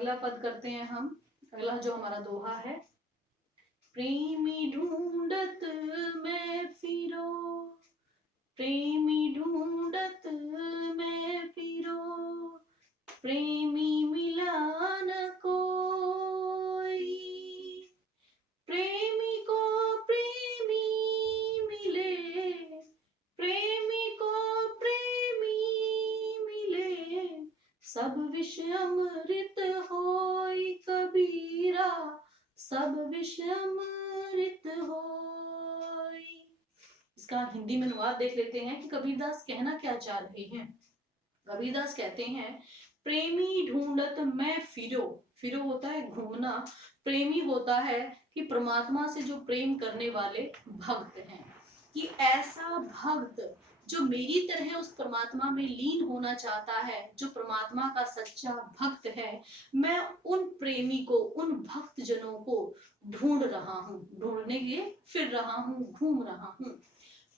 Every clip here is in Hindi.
अगला पद करते हैं हम। अगला जो हमारा दोहा है, प्रेमी ढूंढत मैं फिरो, प्रेमी ढूंढत मैं फिरो, प्रेमी मिला न कोई, प्रेमी को प्रेमी मिले, प्रेमी को प्रेमी मिले, सब विष अमृत होई कबीरा, सब विष अमृत होई। इसका हिंदी में अनुवाद देख लेते हैं कि कबीरदास कहना क्या चाह रहे हैं। कबीरदास कहते हैं, प्रेमी ढूंढत मैं फिरो, फिरो होता है घूमना, प्रेमी होता है कि परमात्मा से जो प्रेम करने वाले भक्त हैं, कि ऐसा भक्त जो मेरी तरह उस परमात्मा में लीन होना चाहता है, जो परमात्मा का सच्चा भक्त है, मैं उन प्रेमी को, उन भक्त जनों को ढूंढ रहा हूँ, ढूंढने के लिए फिर रहा हूँ, घूम रहा हूँ।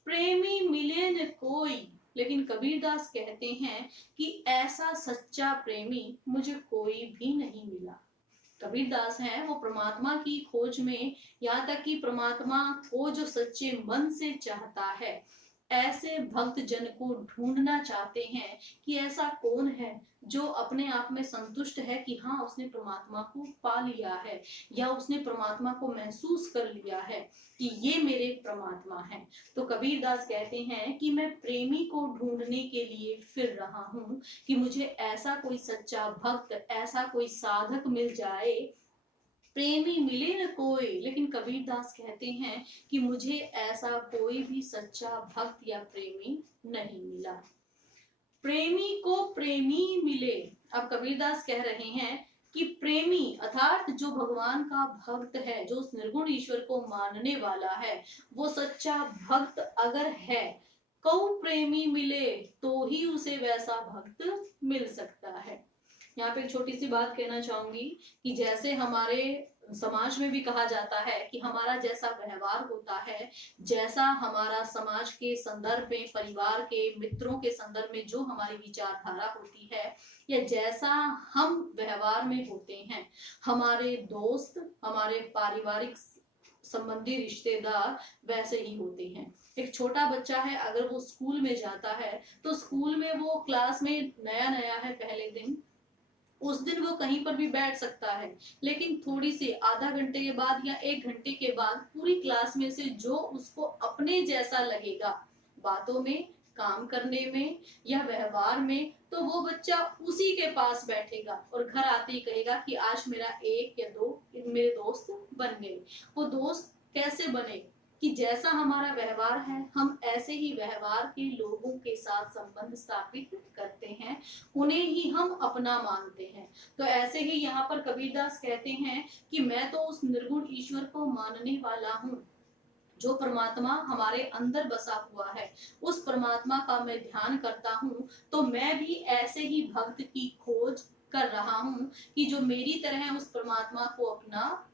प्रेमी मिले न कोई, लेकिन कबीरदास कहते हैं कि ऐसा सच्चा प्रेमी मुझे कोई भी नहीं मिला। कबीरदास हैं वो परमात्मा की खोज में, यहाँ तक कि परमात्मा को जो सच्चे मन से चाहता है, ऐसे भक्त जन को ढूंढना चाहते हैं कि ऐसा कौन है जो अपने आप में संतुष्ट है कि हाँ उसने परमात्मा को पा लिया है, या उसने परमात्मा को महसूस कर लिया है कि ये मेरे परमात्मा है। तो कबीरदास कहते हैं कि मैं प्रेमी को ढूंढने के लिए फिर रहा हूँ, कि मुझे ऐसा कोई सच्चा भक्त, ऐसा कोई साधक मिल जाए। प्रेमी मिले न कोई, लेकिन कबीरदास कहते हैं कि मुझे ऐसा कोई भी सच्चा भक्त या प्रेमी नहीं मिला। प्रेमी को प्रेमी मिले। अब कबीरदास कह रहे हैं कि प्रेमी अर्थात जो भगवान का भक्त है, जो उस निर्गुण ईश्वर को मानने वाला है, वो सच्चा भक्त अगर है, कौ प्रेमी मिले तो ही उसे वैसा भक्त मिल सकता है। यहाँ पे एक छोटी सी बात कहना चाहूंगी कि जैसे हमारे समाज में भी कहा जाता है कि हमारा जैसा व्यवहार होता है, जैसा हमारा समाज के संदर्भ में, परिवार के, मित्रों के संदर्भ में जो हमारी विचारधारा होती है, या जैसा हम व्यवहार में होते हैं, हमारे दोस्त, हमारे पारिवारिक संबंधी रिश्तेदार वैसे ही होते हैं। एक छोटा बच्चा है, अगर वो स्कूल में जाता है तो स्कूल में वो क्लास में नया नया है, पहले दिन, उस दिन वो कहीं पर भी बैठ सकता है, लेकिन थोड़ी सी आधा घंटे के बाद या एक घंटे के बाद पूरी क्लास में से जो उसको अपने जैसा लगेगा, बातों में, काम करने में या व्यवहार में, तो वो बच्चा उसी के पास बैठेगा और घर आते ही कहेगा कि आज मेरा एक या दो मेरे दोस्त बन गए। वो दोस्त कैसे बने कि जैसा हमारा व्यवहार है, हम ऐसे ही व्यवहार के लोगों के साथ संबंध स्थापित करते हैं, उन्हें ही हम अपना मानते हैं। तो ऐसे ही यहाँ पर कबीरदास कहते हैं कि मैं तो उस निर्गुण ईश्वर को मानने वाला हूँ, जो परमात्मा हमारे अंदर बसा हुआ है, उस परमात्मा का मैं ध्यान करता हूँ। तो मैं भी ऐसे ही भक्त की खोज कर रहा हूँ कि जो मेरी तरह उस परमात्मा को अपना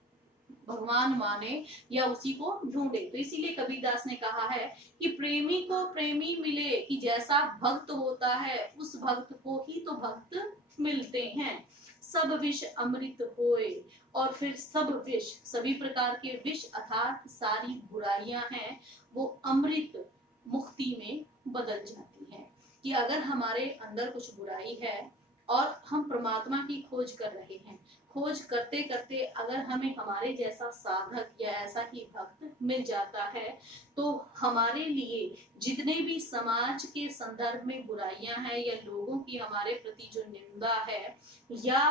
भगवान माने या उसी को ढूंढे। तो इसीलिए कबीरदास ने कहा है कि प्रेमी को प्रेमी मिले, कि जैसा भक्त होता है उस भक्त को ही तो भक्त मिलते हैं। सब विष अमृत होए, और फिर सब विष, सभी प्रकार के विष अर्थात सारी बुराइयां हैं, वो अमृत मुक्ति में बदल जाती हैं। कि अगर हमारे अंदर कुछ बुराई है और हम परमात्मा की खोज कर रहे हैं, खोज करते करते अगर हमें हमारे जैसा साधक या ऐसा ही भक्त मिल जाता है, तो हमारे लिए जितने भी समाज के संदर्भ में बुराइयां हैं, या लोगों की हमारे प्रति जो निंदा है, या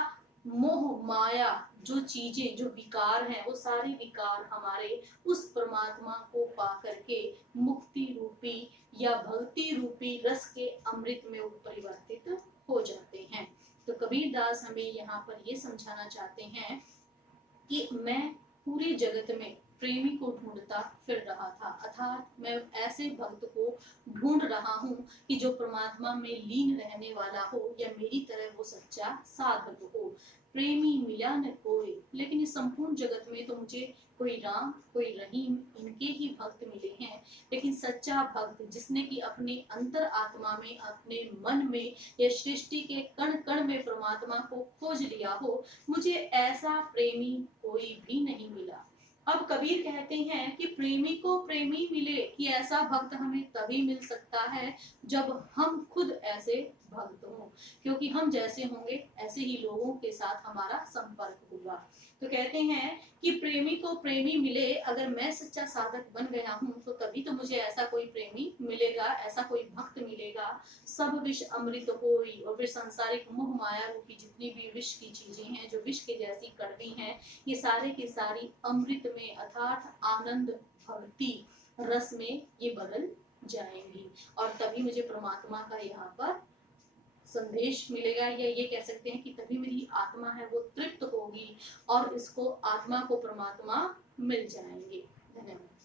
मोह माया जो चीजें, जो विकार हैं, वो सारे विकार हमारे उस परमात्मा को पा करके मुक्ति रूपी या भक्ति रूपी रस के अमृत में परिवर्तित हो जाते हैं। तो कबीरदास हमें यहाँ पर ये समझाना चाहते हैं कि मैं पूरे जगत में प्रेमी को ढूंढता फिर रहा था, अर्थात मैं ऐसे भक्त को ढूंढ रहा हूँ कि जो परमात्मा में लीन रहने वाला हो या मेरी तरह वो सच्चा साधक हो। प्रेमी मिला न कोई, लेकिन इस संपूर्ण जगत में तो मुझे कोई राम कोई रहीम इनके ही भक्त मिले हैं, लेकिन सच्चा भक्त जिसने कि अपने अंतर आत्मा में, अपने मन में या सृष्टि के कण कण में परमात्मा को खोज लिया हो, मुझे ऐसा प्रेमी कोई भी नहीं मिला। अब कबीर कहते हैं कि प्रेमी को प्रेमी मिले, कि ऐसा भक्त हमें तभी मिल सकता है जब हम खुद ऐसे भक्त हों, क्योंकि हम जैसे होंगे ऐसे ही लोगों के साथ हमारा संपर्क होगा। तो कहते हैं कि प्रेमी को प्रेमी मिले, अगर मैं सच्चा साधक बन गया हूँ तो तभी तो मुझे ऐसा कोई प्रेमी मिलेगा, ऐसा कोई भक्त मिलेगा। सब विष अमृत होई, और फिर सांसारिक मोह माया रूपी जितनी भी विष की चीजें हैं जो विष के जैसी कड़वी हैं, ये सारे की सारी अमृत में अर्थात आनंद भक्ति रस में ये बदल जाएंगी, और तभी मुझे परमात्मा का यहाँ पर संदेश मिलेगा, या ये कह सकते हैं कि तभी मेरी आत्मा है वो तृप्त होगी और इसको आत्मा को परमात्मा मिल जाएंगे। धन्यवाद।